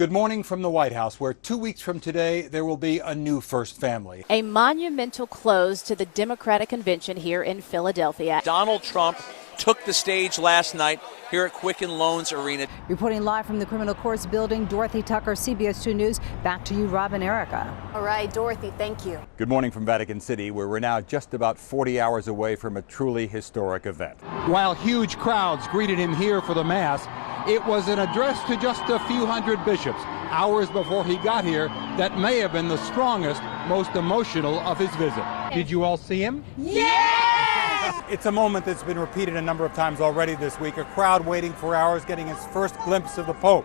Good morning from the White House, where 2 weeks from today, there will be a new first family. A monumental close to the Democratic convention here in Philadelphia. Donald Trump took the stage last night here at Quicken Loans Arena. Reporting live from the Criminal Courts building, Dorothy Tucker, CBS 2 News. Back to you, Rob and Erica. All right, Dorothy, thank you. Good morning from Vatican City, where we're now just about 40 hours away from a truly historic event. While huge crowds greeted him here for the Mass, it was an address to just a few hundred bishops, hours before he got here, that may have been the strongest, most emotional of his visit. Did you all see him? Yes! It's a moment that's been repeated a number of times already this week, a crowd waiting for hours, getting its first glimpse of the Pope.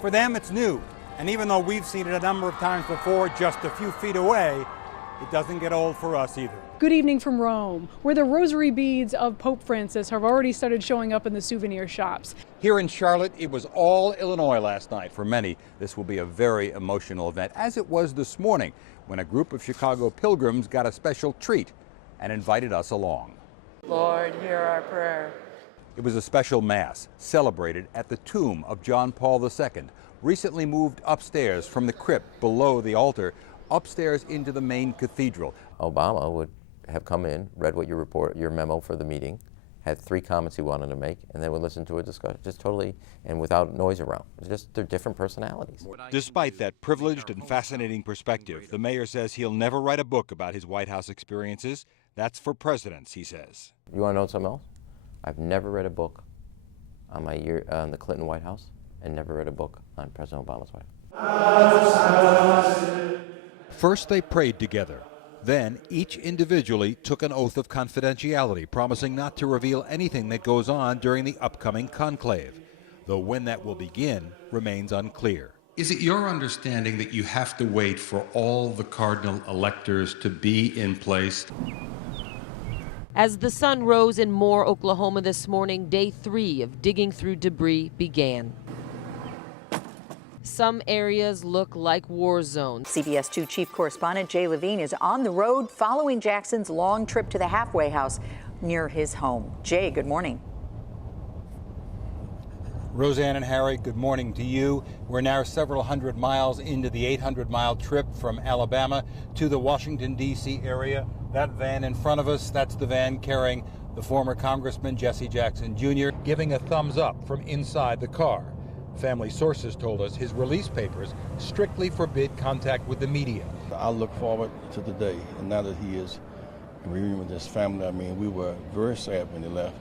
For them, it's new, and even though we've seen it a number of times before, just a few feet away, it doesn't get old for us either. Good evening from Rome, where the rosary beads of Pope Francis have already started showing up in the souvenir shops. Here in Charlotte, it was all Illinois last night. For many, this will be a very emotional event, as it was this morning, when a group of Chicago pilgrims got a special treat and invited us along. Lord, hear our prayer. It was a special Mass celebrated at the tomb of John Paul II, recently moved upstairs from the crypt below the altar, upstairs into the main cathedral. Obama would have come in, read what your memo for the meeting, had 3 comments he wanted to make, and then would listen to a discussion, just totally, and without noise around. It's just, they're different personalities. Despite that privileged and fascinating perspective, the mayor says he'll never write a book about his White House experiences. That's for presidents, he says. You want to know something else? I've never read a book on my year on the Clinton White House, and never read a book on President Obama's White House. First, they prayed together. Then, each individually took an oath of confidentiality, promising not to reveal anything that goes on during the upcoming conclave, though when that will begin remains unclear. Is it your understanding that you have to wait for all the cardinal electors to be in place? As the sun rose in Moore, Oklahoma this morning, day 3 of digging through debris began. Some areas look like war zones. CBS 2 chief correspondent Jay Levine is on the road following Jackson's long trip to the halfway house near his home. Jay, good morning. Roseanne and Harry, good morning to you. We're now several hundred miles into the 800-mile trip from Alabama to the Washington, D.C. area. That van in front of us, that's the van carrying the former Congressman Jesse Jackson Jr., giving a thumbs up from inside the car. Family sources told us his release papers strictly forbid contact with the media. I look forward to the day, and now that he is in reunion with his family, I mean, we were very sad when he left.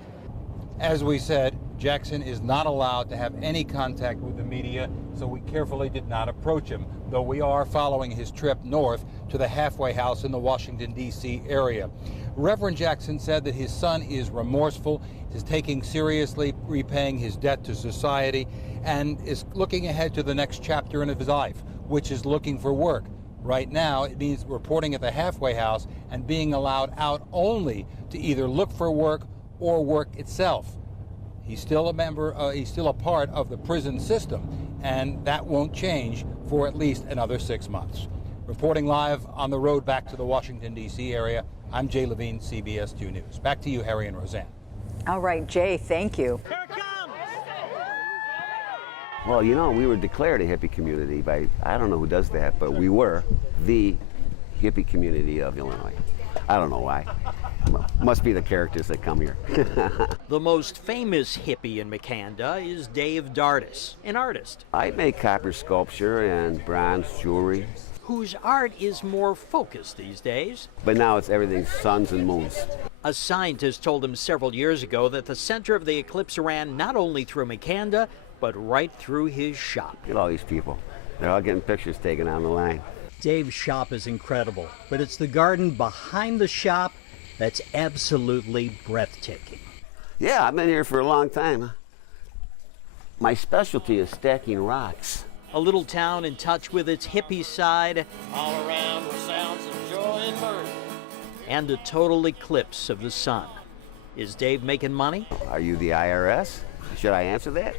As we said, Jackson is not allowed to have any contact with the media, so we carefully did not approach him, though we are following his trip north to the halfway house in the Washington, D.C. area. Reverend Jackson said that his son is remorseful, is taking seriously repaying his debt to society, and is looking ahead to the next chapter in his life, which is looking for work. Right now, it means reporting at the halfway house and being allowed out only to either look for work or work itself. He's still a part of the prison system, and that won't change for at least another 6 months. Reporting live on the road back to the Washington, D.C. area, I'm Jay Levine, CBS 2 News. Back to you, Harry and Roseanne. All right, Jay, thank you. Well, you know, we were declared a hippie community by, I don't know who does that, but we were the hippie community of Illinois. I don't know why. Must be the characters that come here. The most famous hippie in Makanda is Dave Dardis, an artist. I make copper sculpture and bronze jewelry. Whose art is more focused these days. But now it's everything suns and moons. A scientist told him several years ago that the center of the eclipse ran not only through Makanda, but right through his shop. Look at all these people. They're all getting pictures taken on the line. Dave's shop is incredible, but it's the garden behind the shop that's absolutely breathtaking. Yeah, I've been here for a long time. My specialty is stacking rocks. A little town in touch with its hippie side. All around were sounds of joy and mirth. And a total eclipse of the sun. Is Dave making money? Are you the IRS? Should I answer that?